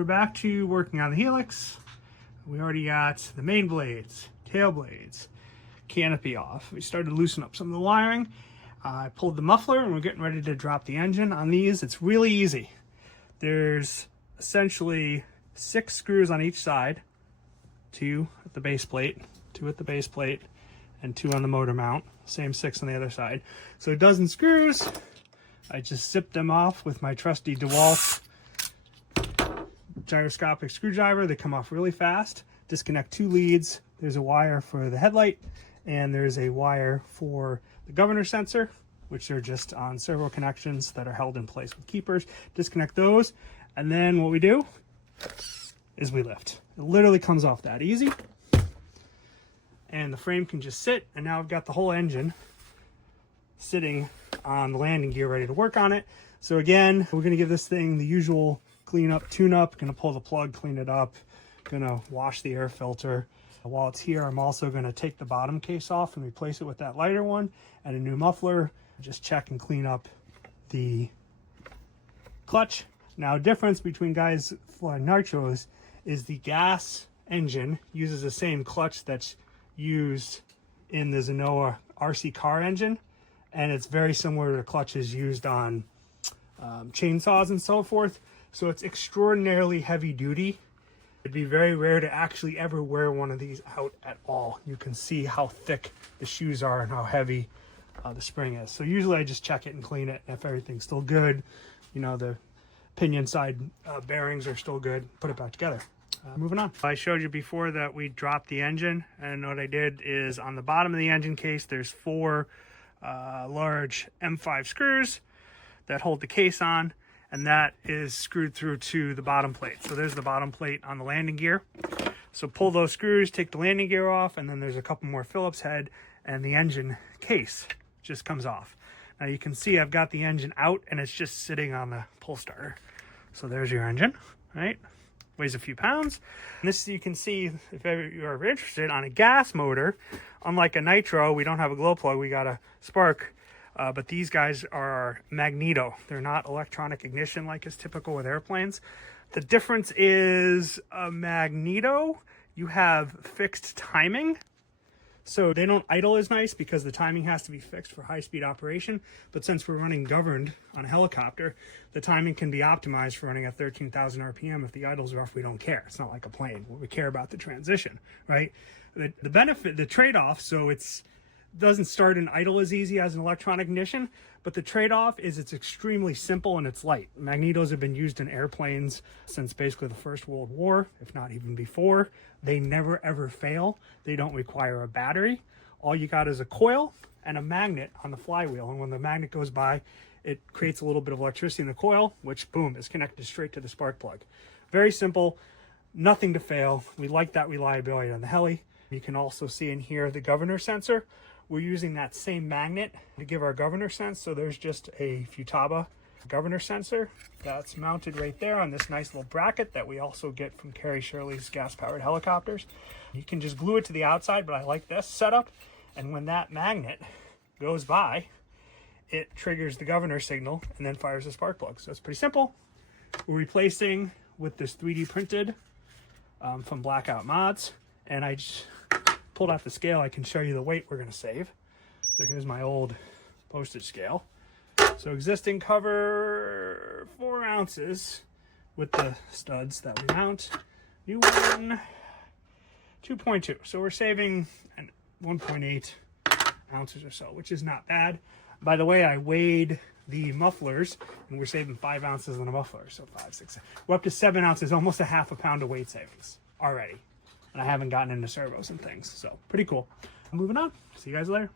we're back to working on the helix. We already got the main blades, tail blades, canopy off. We started to loosen up some of the wiring. I pulled the muffler and we're getting ready to drop the engine on these. It's really easy. There's essentially 6 screws on each side, 2 at the base plate, 2 at the base plate, and 2 on the motor mount. Same 6 on the other side. So a dozen screws. I just zipped them off with my trusty DeWalt gyroscopic screwdriver. They come off really fast. Disconnect 2 leads. There's a wire for the headlight, and there's a wire for the governor sensor, which are just on servo connections that are held in place with keepers. Disconnect those, and then what we do is we lift. It literally comes off that easy, and the frame can just sit, and now I've got the whole engine sitting on the landing gear ready to work on it. So again, we're going to give this thing the usual clean up, tune up. Going to pull the plug, clean it up, going to wash the air filter. While it's here, I'm also going to take the bottom case off and replace it with that lighter one and a new muffler. Just check and clean up the clutch. Now, difference between guys flying nitros is the gas engine uses the same clutch that's used in the Zenoa RC car engine, and it's very similar to the clutches used on chainsaws and so forth. So it's extraordinarily heavy duty. It'd be very rare to actually ever wear one of these out at all. You can see how thick the shoes are and how heavy the spring is. So usually I just check it and clean it. If everything's still good, you know, the pinion side bearings are still good, put it back together. Moving on. I showed you before that we dropped the engine, and what I did is on the bottom of the engine case, there's 4 large M5 screws that hold the case on, and that is screwed through to the bottom plate. So there's the bottom plate on the landing gear. So pull those screws, take the landing gear off, and then there's a couple more Phillips head, and the engine case just comes off. Now you can see I've got the engine out, and it's just sitting on the pull starter. So there's your engine, right? Weighs a few pounds. And this, you can see, if you're ever interested, on a gas motor, unlike a nitro, we don't have a glow plug, we got a spark. But these guys are magneto. They're not electronic ignition like is typical with airplanes. The difference is a magneto, you have fixed timing. So they don't idle as nice because the timing has to be fixed for high-speed operation. But since we're running governed on a helicopter, the timing can be optimized for running at 13,000 RPM. If the idle's rough, we don't care. It's not like a plane. We care about the transition, right? The benefit, the trade-off, so it's doesn't start and idle as easy as an electronic ignition, but the trade-off is it's extremely simple and it's light. Magnetos have been used in airplanes since basically the First World War, if not even before. They never ever fail. They don't require a battery. All you got is a coil and a magnet on the flywheel, and when the magnet goes by, it creates a little bit of electricity in the coil, which boom, is connected straight to the spark plug. Very simple, nothing to fail. We like that reliability on the heli. You can also see in here the governor sensor. We're using that same magnet to give our governor sense. So there's just a Futaba governor sensor that's mounted right there on this nice little bracket that we also get from Carrie Shirley's gas-powered helicopters. You can just glue it to the outside, but I like this setup. And when that magnet goes by, it triggers the governor signal and then fires the spark plug. So it's pretty simple. We're replacing with this 3D printed from Blackout Mods, and I just pulled out the scale. I can show you the weight we're going to save. So here's my old postage scale. So existing cover 4 ounces with the studs that we mount. New one 2.2. So we're saving 1.8 ounces or so, which is not bad. By the way, I weighed the mufflers and we're saving 5 ounces on the muffler. So 5, 6, we're up to 7 ounces, almost a half a pound of weight savings already. And I haven't gotten into servos and things, so pretty cool. Moving on. See you guys later.